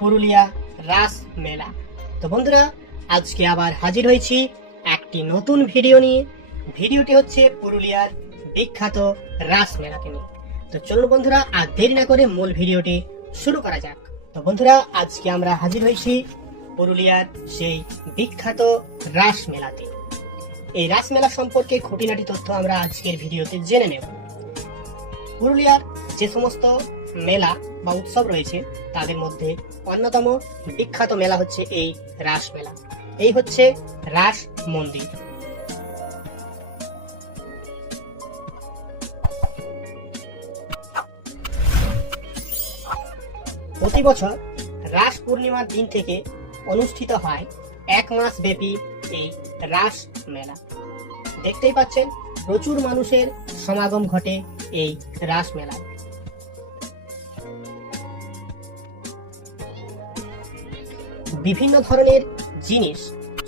পুরুলিয়া রাস মেলা। তো বন্ধুরা, আজকে আবার হাজির হয়েছি একটি নতুন ভিডিও নিয়ে। ভিডিওটি হচ্ছে পুরুলিয়ার বিখ্যাত রাস মেলাকে নিয়ে। তো চলুন বন্ধুরা, আর দেরি না করে মূল ভিডিওটি শুরু করা যাক। তো বন্ধুরা, আজকে আমরা হাজির হয়েছি পুরুলিয়ার সেই বিখ্যাত রাস মেলাতে। এই রাস মেলা সম্পর্কে খুঁটিনাটি তথ্য আমরা আজকের ভিডিওতে জেনে নেব। পুরুলিয়ার যে সমস্ত মেলা বা উৎসব রয়েছে তাদের মধ্যে অন্যতম বিখ্যাত মেলা হচ্ছে এই রাস মেলা। এই হচ্ছে রাস মন্দির। প্রতি বছর রাস পূর্ণিমার দিন থেকে অনুষ্ঠিত হয় 1 মাস ব্যাপী এই রাস মেলা। দেখতেই পাচ্ছেন, প্রচুর মানুষের সমাগম ঘটে এই রাস মেলায়। বিভিন্ন ধরনের জিনিস,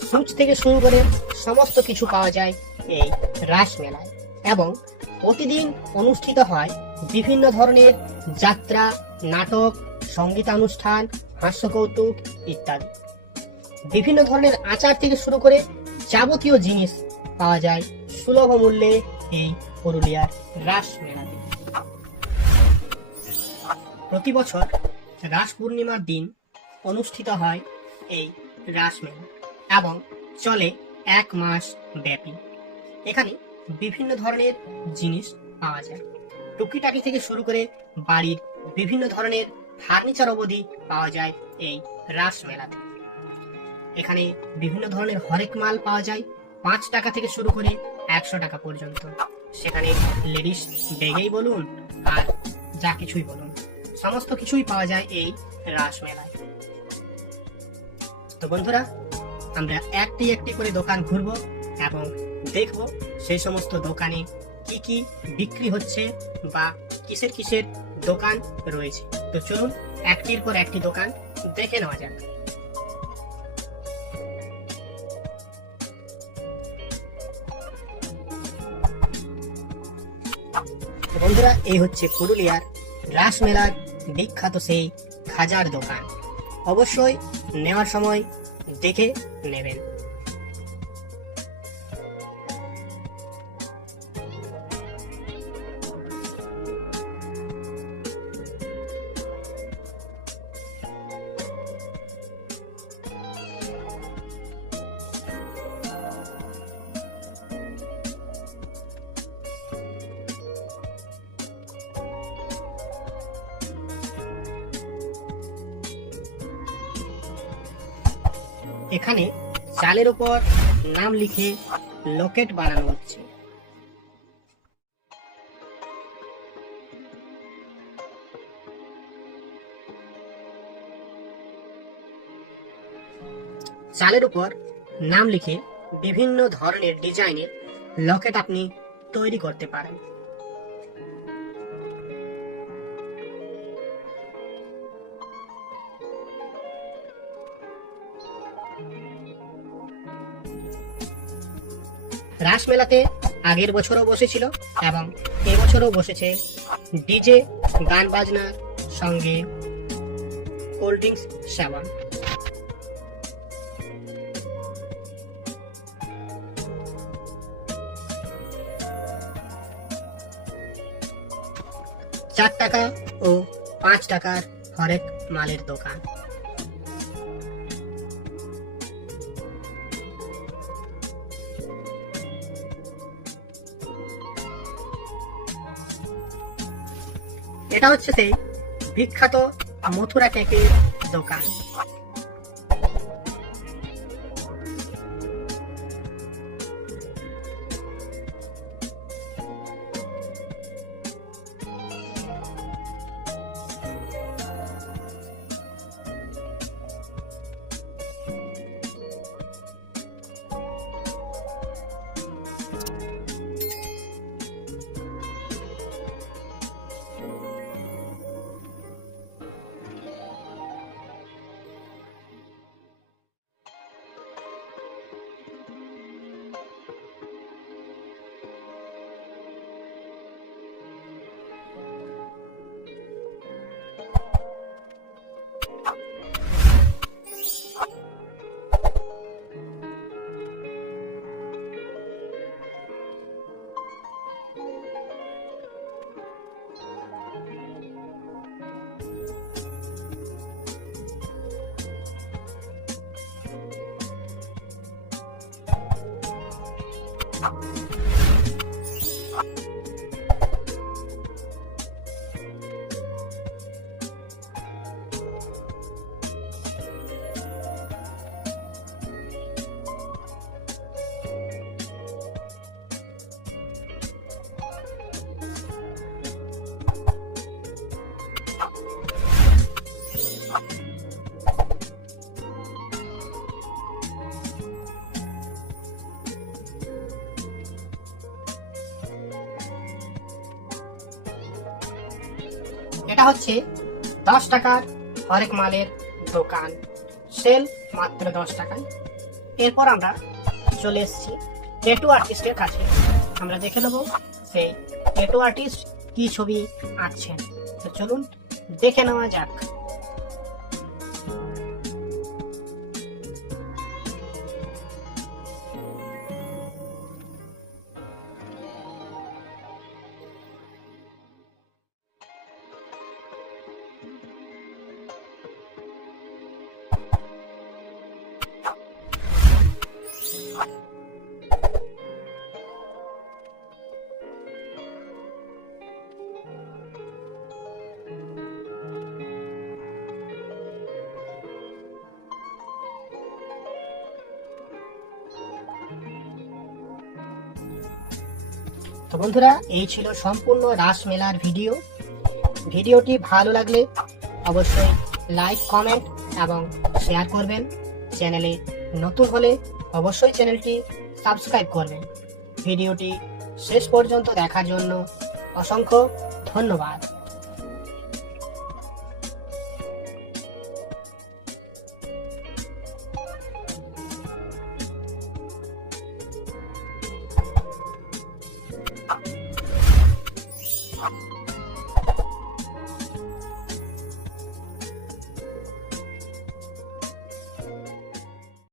সুচ থেকে শুরু করে সমস্ত কিছু পাওয়া যায় এই রাস মেলায়। এবং প্রতিদিন অনুষ্ঠিত হয় বিভিন্ন ধরনের যাত্রা, নাটক, সঙ্গীতানুষ্ঠান, হাস্যকৌতুক ইত্যাদি। বিভিন্ন ধরনের আচার থেকে শুরু করে যাবতীয় জিনিস পাওয়া যায় সুলভ মূল্যে এই পুরুলিয়ার রাস মেলাতে। প্রতি বছর রাস পূর্ণিমার দিন অনুষ্ঠিত হয় এই রাস মেলা এবং চলে 1 মাস ব্যাপী। এখানে বিভিন্ন ধরনের জিনিস পাওয়া যায়। টুকিটাকি থেকে শুরু করে বাড়ির বিভিন্ন ধরনের ফার্নিচার অবধি পাওয়া যায় এই রাস মেলাতে। এখানে বিভিন্ন ধরনের হরেক মাল পাওয়া যায়, 5 টাকা থেকে শুরু করে 100 টাকা পর্যন্ত। সেখানে লেডিস ব্যাগেই বলুন আর যা কিছুই বলুন, সমস্ত কিছুই পাওয়া যায় এই রাস মেলায়। তো বন্ধুরা, আমরা একটি একটি করে দোকান ঘুরবো এবং দেখব সেই সমস্ত দোকানে কি কি বিক্রি হচ্ছে বা কিসের কিসের দোকান রয়েছে। তো চলুন একটির পর একটি দোকান দেখে নেওয়া যাক। বন্ধুরা, এই হচ্ছে পুরুলিয়ার রাস মেলার বিখ্যাত সেই খাজার দোকান। অবশ্যই নেওয়ার সময় দেখে নেবেন। এখানে চালের উপর নাম লিখে লকেট বানানো হচ্ছে। চালের উপর নাম লিখে বিভিন্ন ধরনের ডিজাইনের লকেট আপনি তৈরি করতে পারেন। রাস মেলাতে আগের বছরও বসেছিল এবং এবছরও বসেছে ডিজে, গান বাজনার সঙ্গে কোল্ড ড্রিঙ্কস সেবা। চার টাকা ও 5 টাকার হরেক মালের দোকান। এটা হচ্ছে সেই বিখ্যাত মথুরা কেকের দোকান। এটা হচ্ছে 10 টাকার হরেক মালের দোকান, সেল মাত্র 10 টাকায়। এরপর আমরা চলে এসেছি ট্যাটু আর্টিস্টের কাছে। আমরা দেখে নেব সেই ট্যাটু আর্টিস্ট কি ছবি আঁকছেন। তো চলুন দেখে নেওয়া যাক। তো বন্ধুরা, এই ছিল সম্পূর্ণ রাস মেলার ভিডিও। ভিডিওটি ভালো লাগলে অবশ্যই লাইক, কমেন্ট এবং শেয়ার করবেন। চ্যানেলে নতুন হলে অবশ্যই চ্যানেলটি সাবস্ক্রাইব করবেন। ভিডিওটি শেষ পর্যন্ত দেখার জন্য অসংখ্য ধন্যবাদ।